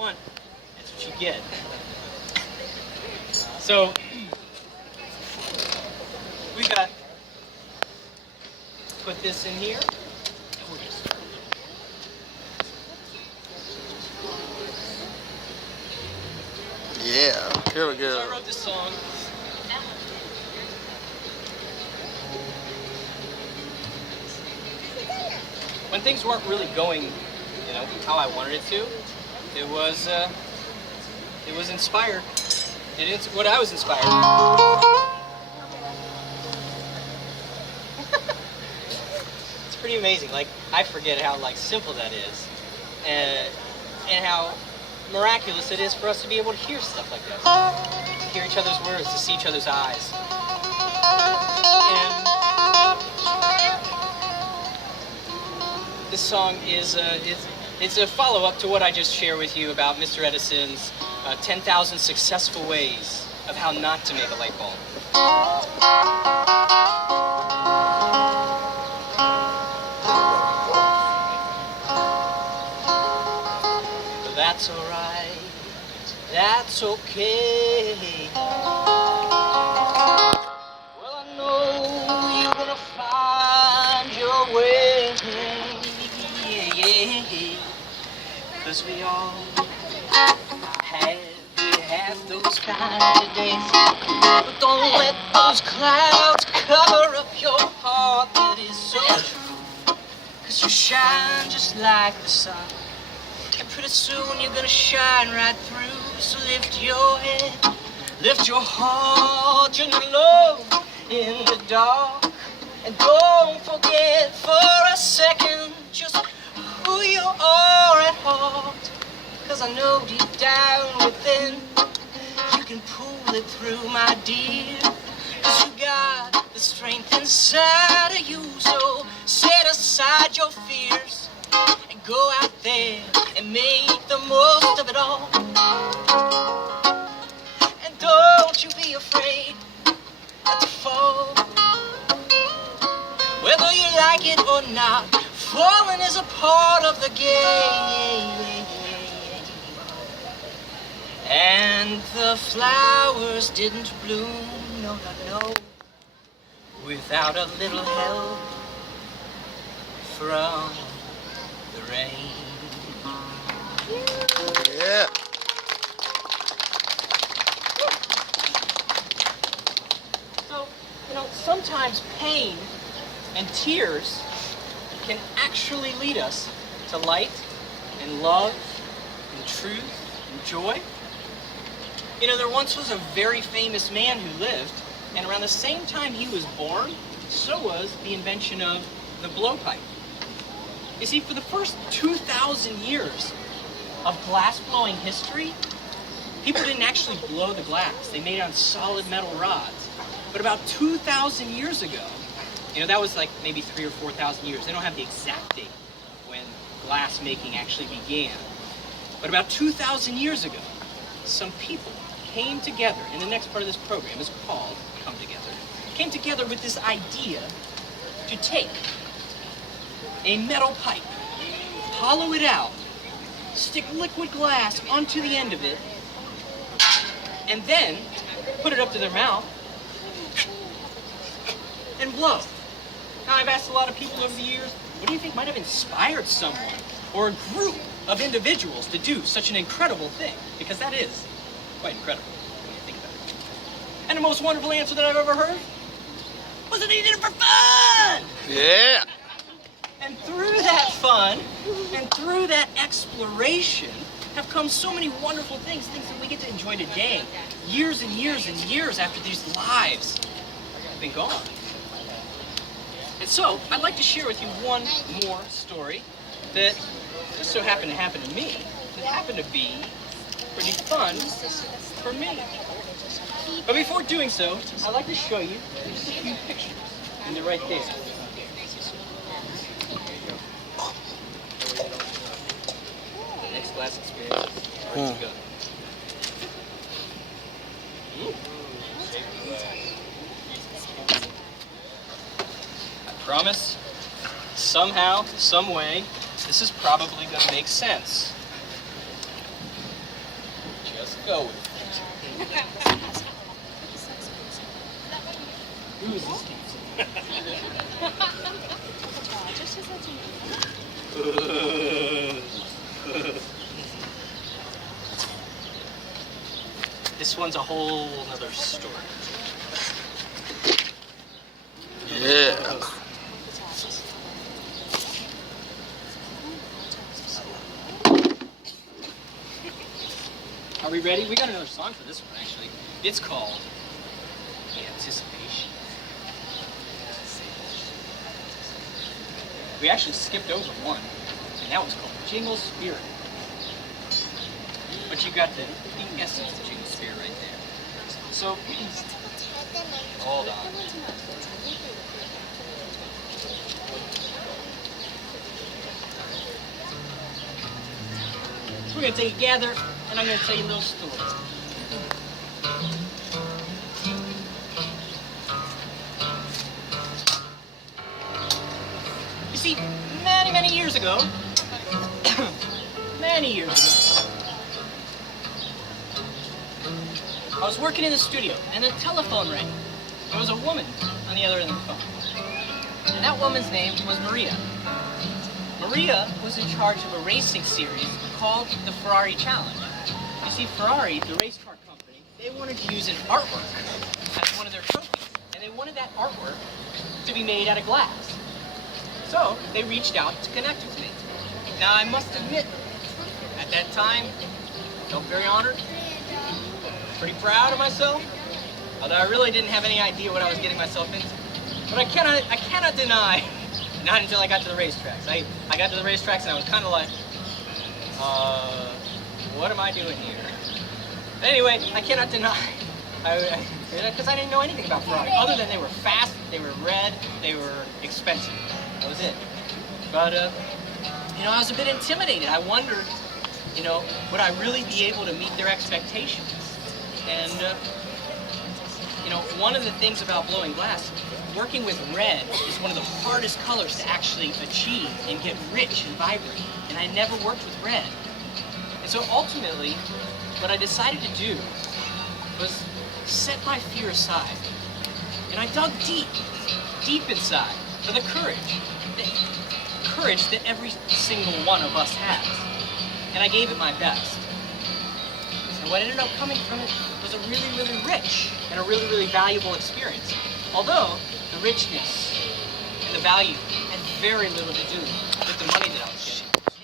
want, that's what you get. So, we got put this in here. Yeah, here we go. So I wrote this song. When things weren't really going, how I wanted it to, it was inspired. It's what I was inspired. It's pretty amazing. Like, I forget how simple that is, and how miraculous it is for us to be able to hear stuff like this, to hear each other's words, to see each other's eyes. And this song is it's a follow-up to what I just shared with you about Mr. Edison's 10,000 successful ways of how not to make a light bulb. But that's alright, that's okay. Well, I know you're gonna find your way. Cause we all have those kind of days. But don't let those clouds cover up your heart. That is so true. Cause you shine just like the sun. And pretty soon you're gonna shine right through. So lift your head, lift your heart, you're alone in the dark. And don't forget for a second just who you are at heart. Cause I know deep down within you can pull it through, my dear. Cause you got the strength inside of you. So set aside your fears and go out there and make the most of it all. And don't you be afraid to fall. Whether you like it or not, falling is a part of the game. And the flowers didn't bloom, no, without a little help from the rain. Yeah. So, sometimes pain and tears can actually lead us to light and love and truth and joy. There once was a very famous man who lived, and around the same time he was born, so was the invention of the blowpipe. You see, for the first 2,000 years of glass blowing history, people didn't actually blow the glass. They made it on solid metal rods. But about 2,000 years ago, that was like maybe 3,000 or 4,000 years. They don't have the exact date when glass making actually began. But about 2,000 years ago, some people came together, and the next part of this program is called Come Together, came together with this idea to take a metal pipe, hollow it out, stick liquid glass onto the end of it, and then put it up to their mouth and blow. Now, I've asked a lot of people over the years, what do you think might have inspired someone or a group of individuals to do such an incredible thing? Because that is quite incredible when you think about it. And the most wonderful answer that I've ever heard was that they did it for fun! Yeah! And through that fun, and through that exploration, have come so many wonderful things that we get to enjoy today, years and years and years after these lives have been gone. And so, I'd like to share with you one more story that just so happened to happen to me, that happened to be pretty fun for me. But before doing so, I'd like to show you just a few pictures, and they're right there. Next glass experience. Where'd you go? I promise, somehow, some way, this is probably going to make sense. Let's go with it. Who is this This one's a whole nother story. Yeah. Are we ready? We got another song for this one, actually. It's called Anticipation. We actually skipped over one, and that was called Jingle Spirit. But you got the essence of Jingle Spirit right there. So, hold on. We're going to take a gather, and I'm going to tell you a little story. You see, many years ago, many years ago, I was working in the studio, and the telephone rang. There was a woman on the other end of the phone. And that woman's name was Maria. Maria was in charge of a racing series called the Ferrari Challenge. You see, Ferrari, the race car company, they wanted to use an artwork as one of their trophies. And they wanted that artwork to be made out of glass. So they reached out to connect with me. Now, I must admit, at that time, I felt very honored. Pretty proud of myself, although I really didn't have any idea what I was getting myself into. But I cannot deny, not until I got to the racetracks. I got to the racetracks and I was kind of like, what am I doing here? Anyway, I cannot deny, because I didn't know anything about Ferrari, other than they were fast, they were red, they were expensive. That was it. But, I was a bit intimidated. I wondered, would I really be able to meet their expectations? And, one of the things about blowing glass, working with red is one of the hardest colors to actually achieve and get rich and vibrant. And I never worked with red. And so ultimately, what I decided to do was set my fear aside. And I dug deep inside for the courage that every single one of us has. And I gave it my best. And what ended up coming from it was a really rich and a really valuable experience. Although the richness and the value had very little to do